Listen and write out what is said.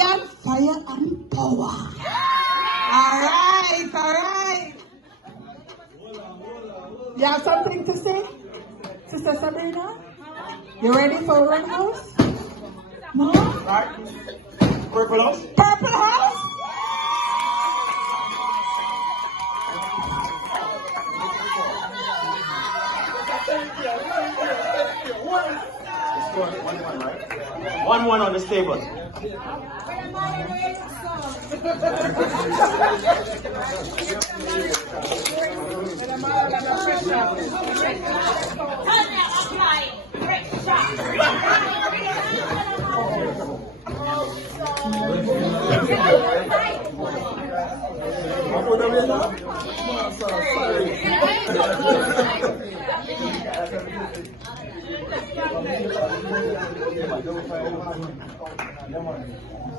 Caribbean fire and power. All right. You have something to say, Sister Sabrina? You ready for Red House? No? Right. Purple House. Purple House? It's going 1-1, right? 1-1 on the table.